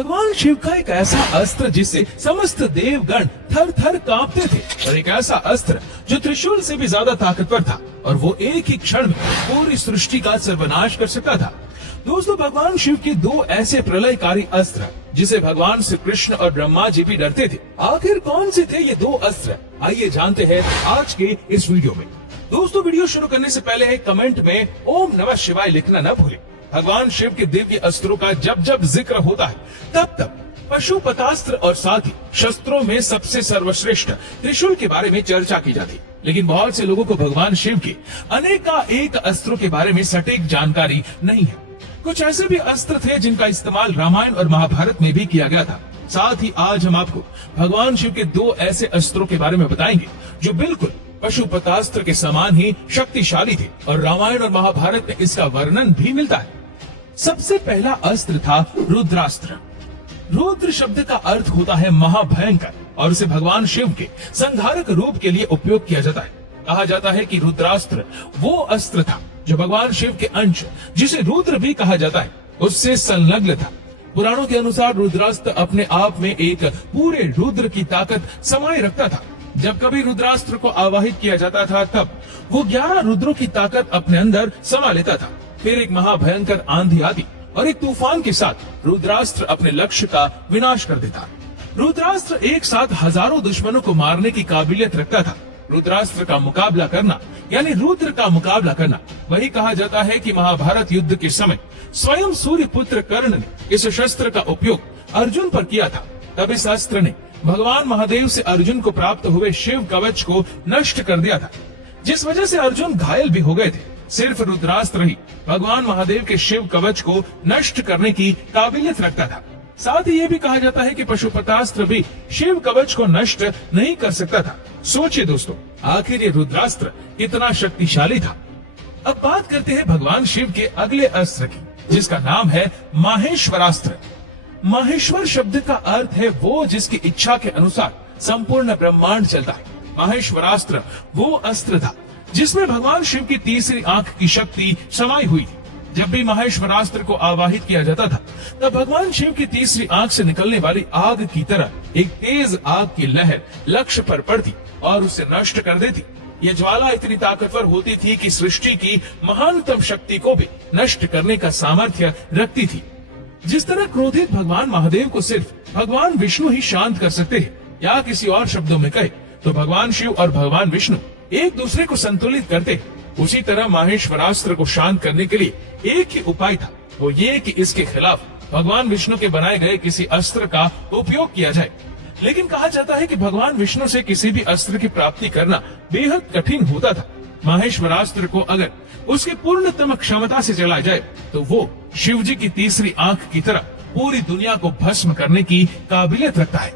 भगवान शिव का एक ऐसा अस्त्र जिससे समस्त देवगण थर थर कांपते थे, और एक ऐसा अस्त्र जो त्रिशूल से भी ज्यादा ताकतवर था और वो एक ही क्षण में पूरी सृष्टि का सर्वनाश कर सकता था। दोस्तों, भगवान शिव के दो ऐसे प्रलयकारी अस्त्र जिसे भगवान श्री कृष्ण और ब्रह्मा जी भी डरते थे, आखिर कौन से थे ये दो अस्त्र, आइए जानते हैं आज के इस वीडियो में। दोस्तों, वीडियो शुरू करने से पहले कमेंट में ओम नमः शिवाय लिखना न भूलें। भगवान शिव के दिव्य अस्त्रों का जब जब जिक्र होता है तब तब पशुपतास्त्र और साथ ही शस्त्रों में सबसे सर्वश्रेष्ठ त्रिशूल के बारे में चर्चा की जाती, लेकिन बहुत से लोगों को भगवान शिव के अनेकानेक अस्त्रों के बारे में सटीक जानकारी नहीं है। कुछ ऐसे भी अस्त्र थे जिनका इस्तेमाल रामायण और महाभारत में भी किया गया था। साथ ही आज हम आपको भगवान शिव के दो ऐसे अस्त्रों के बारे में बताएंगे जो बिल्कुल पशुपतास्त्र के समान ही शक्तिशाली थे और रामायण और महाभारत में इसका वर्णन भी मिलता है। सबसे पहला अस्त्र था रुद्रास्त्र। रुद्र शब्द का अर्थ होता है महाभयंकर और इसे भगवान शिव के संहारक रूप के लिए उपयोग किया जाता है। कहा जाता है कि रुद्रास्त्र वो अस्त्र था जो भगवान शिव के अंश, जिसे रुद्र भी कहा जाता है, उससे संलग्न था। पुराणों के अनुसार रुद्रास्त्र अपने आप में एक पूरे रुद्र की ताकत समाये रखता था। जब कभी रुद्रास्त्र को आवाहित किया जाता था तब वो 11 रुद्रों की ताकत अपने अंदर समा लेता था। फिर एक महाभयंकर आंधी आती और एक तूफान के साथ रुद्रास्त्र अपने लक्ष्य का विनाश कर देता। रुद्रास्त्र एक साथ हजारों दुश्मनों को मारने की काबिलियत रखता था। रुद्रास्त्र का मुकाबला करना यानी रुद्र का मुकाबला करना, वही कहा जाता है कि महाभारत युद्ध के समय स्वयं सूर्य पुत्र कर्ण ने इस शस्त्र का उपयोग अर्जुन पर किया था। तब इस अस्त्र ने भगवान महादेव से अर्जुन को प्राप्त हुए शिव कवच को नष्ट कर दिया था, जिस वजह से अर्जुन घायल भी हो गए थे। सिर्फ रुद्रास्त्र ही भगवान महादेव के शिव कवच को नष्ट करने की काबिलियत रखता था। साथ ही ये भी कहा जाता है कि पशुपतास्त्र भी शिव कवच को नष्ट नहीं कर सकता था। सोचिए दोस्तों, आखिर ये रुद्रास्त्र कितना शक्तिशाली था। अब बात करते हैं भगवान शिव के अगले अस्त्र की, जिसका नाम है माहेश्वरास्त्र। माहेश्वर शब्द का अर्थ है वो जिसकी इच्छा के अनुसार संपूर्ण ब्रह्मांड चलता है। माहेश्वरास्त्र वो अस्त्र था जिसमें भगवान शिव की तीसरी आंख की शक्ति समाई हुई थी। जब भी माहेश्वरास्त्र को आवाहित किया जाता था तब भगवान शिव की तीसरी आंख से निकलने वाली आग की तरह एक तेज आग की लहर लक्ष्य पर पड़ती और उसे नष्ट कर देती। ये ज्वाला इतनी ताकतवर होती थी कि सृष्टि की महानतम शक्ति को भी नष्ट करने का सामर्थ्य रखती थी। जिस तरह क्रोधित भगवान महादेव को सिर्फ भगवान विष्णु ही शांत कर सकते हैं, या किसी और शब्दों में कहे तो भगवान शिव और भगवान विष्णु एक दूसरे को संतुलित करते हैं, उसी तरह माहेश्वरास्त्र को शांत करने के लिए एक ही उपाय था, वो ये कि इसके खिलाफ भगवान विष्णु के बनाए गए किसी अस्त्र का उपयोग किया जाए। लेकिन कहा जाता है कि भगवान विष्णु से किसी भी अस्त्र की प्राप्ति करना बेहद कठिन होता था। माहेश्वरास्त्र को अगर उसकी पूर्णतम क्षमता से चलाया जाए तो वो शिव जी की तीसरी आंख की तरह पूरी दुनिया को भस्म करने की काबिलियत रखता है।